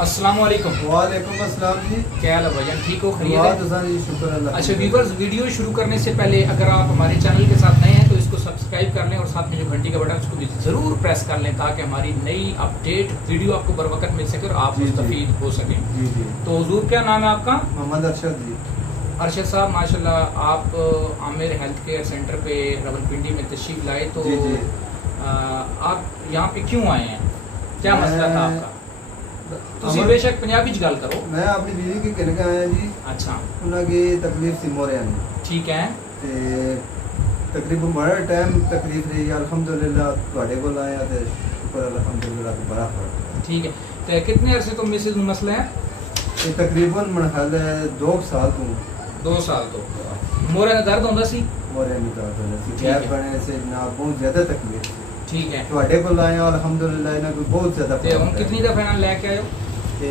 अस्सलाम वालेकुम। वालेकुम अस्सलाम जी। क्या हाल है भाईजान, ठीक हो? खैरियत वाह है? तुसा जी, शुक्र अल्लाह। अच्छा व्यूवर्स, वीडियो शुरू करने से पहले अगर आप हमारे चैनल के साथ नए हैं तो इसको सब्सक्राइब कर लें और साथ में जो घंटी का बटन है उसको भी ज़रूर प्रेस कर लें ताकि हमारी नई अपडेट वीडियो आपको बर वक्त मिल सके और आप जी, जी। मुस्तफीद हो सकें। जी जी। तो हुजूर क्या नाम है आपका? मोहम्मद अरशद जी। अरशद साहब, माशाल्लाह आप आमिर हेल्थ केयर सेंटर पे रावलपिंडी में तशरीफ लाए, तो जी जी। आप यहाँ पे क्यों आए हैं? क्या मसला था आपका? ਤੁਸੀਂ अमर- बेशक पंजाबी च गल करो। मैं अपनी बीवी के कहने का आया जी। अच्छा उन्होंने तकलीफ सी मोरिया ने ठीक है। ते तकरीबन बड़ा टाइम तकलीफ रही। अल्हम्दुलिल्लाह ਤੁਹਾਡੇ ਕੋਲ आया ते शुक्र अल्हम्दुलिल्लाह का बड़ा फर्क। ठीक है। तो कितने अरसे तो मिसेज में मसला है? ये तकरीबन मेरा ख्याल है 2 साल तो 2 साल तो मोरे में दर्द होता सी। मोरिया नहीं करता है। ठीक गैप है। बने से ना बहुत ज्यादा तकलीफ थी। ठीक है। ਤੁਹਾਡੇ ਕੋਲ ਆਇਆ अल्हम्दुलिल्लाह इन्हें कोई बहुत ज्यादा ਤੇ ਹੁਣ ਕਿੰਨੀ ਦਫਾ ਨਾਲ ਲੈ ਕੇ ਆਇਓ? ਤੇ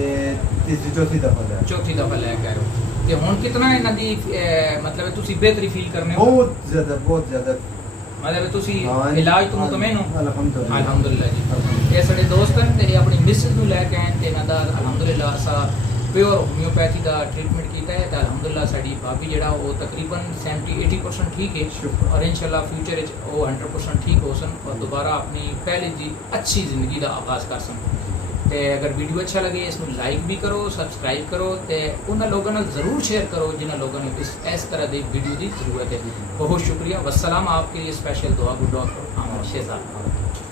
ਤੀਸਰੀ ਚੌਥੀ ਦਫਾ ਲਿਆ। ਚੌਥੀ ਦਫਾ ਲੈ ਕੇ ਆਇਓ। ਤੇ ਹੁਣ ਕਿਤਨਾ ਇਹਨਾਂ ਦੀ ਮਤਲਬ ਤੁਸੀਂ ਬਿਹਤਰੀ ਫੀਲ ਕਰਨੇ ਹੋ? बहुत ज्यादा ਮਤਲਬ ਤੁਸੀਂ हाँ, ਇਲਾਜ ਤੋਂ ਮੁਤਮਿਨ ਹੋ? अल्हम्दुलिल्लाह। ਅਲਹਮਦੁਲਿਲਾ ਜੀ। अल्हम्दुलिल्लाह। ਇਹ ਸਾਡੇ ਦੋਸਤ ਹਨ ਤੇ ਇਹ ਆਪਣੀ ਮਿਸਿਸ ਨੂੰ ਲੈ ਕੇ ਆਏ ਤੇ ਇਹਨਾਂ ਦਾ ਅਲਹਮਦੁਲਿਲਾ ਅਸਾ ਪਿਓਰ ਹੋਮਿਓਪੈਥੀ ਦਾ ਟ੍ਰੀਟਮੈਂਟ ਕੀਤਾ ਹੈ ਤੇ ਅਲਹਮਦੁਲਿਲਾ ਸਾਡੀ ਭਾਬੀ ਜਿਹੜਾ ਉਹ ਤਕਰੀਬਨ 70-80% ਠੀਕ ਹੈ शुक्र। और इंशाल्लाह फ्यूचर ਵਿੱਚ ਉਹ 100% ठीक हो सन और दोबारा अपनी पहले ਦੀ अच्छी ਜ਼ਿੰਦਗੀ ਦਾ ਆਗਾਜ਼ ਕਰ ਸਨ। ਤੇ ਅਗਰ ਵੀਡੀਓ ਅੱਛਾ ਲੱਗੇ ਇਸ ਨੂੰ ਲਾਈਕ ਵੀ ਕਰੋ, ਸਬਸਕ੍ਰਾਈਬ ਕਰੋ ਤੇ ਉਹਨਾਂ ਲੋਕਾਂ ਨਾਲ ਜ਼ਰੂਰ ਸ਼ੇਅਰ ਕਰੋ ਜਿਨ੍ਹਾਂ ਲੋਕਾਂ ਨੂੰ ਇਸ ਤਰ੍ਹਾਂ ਦੀ ਵੀਡੀਓ ਦੀ ਜ਼ਰੂਰਤ ਹੈ। ਬਹੁਤ ਸ਼ੁਕਰੀਆ। ਵਸਲਾਮ। आपके लिए स्पेशल दुआ गुड डॉक्टर आमिर शेहजाद।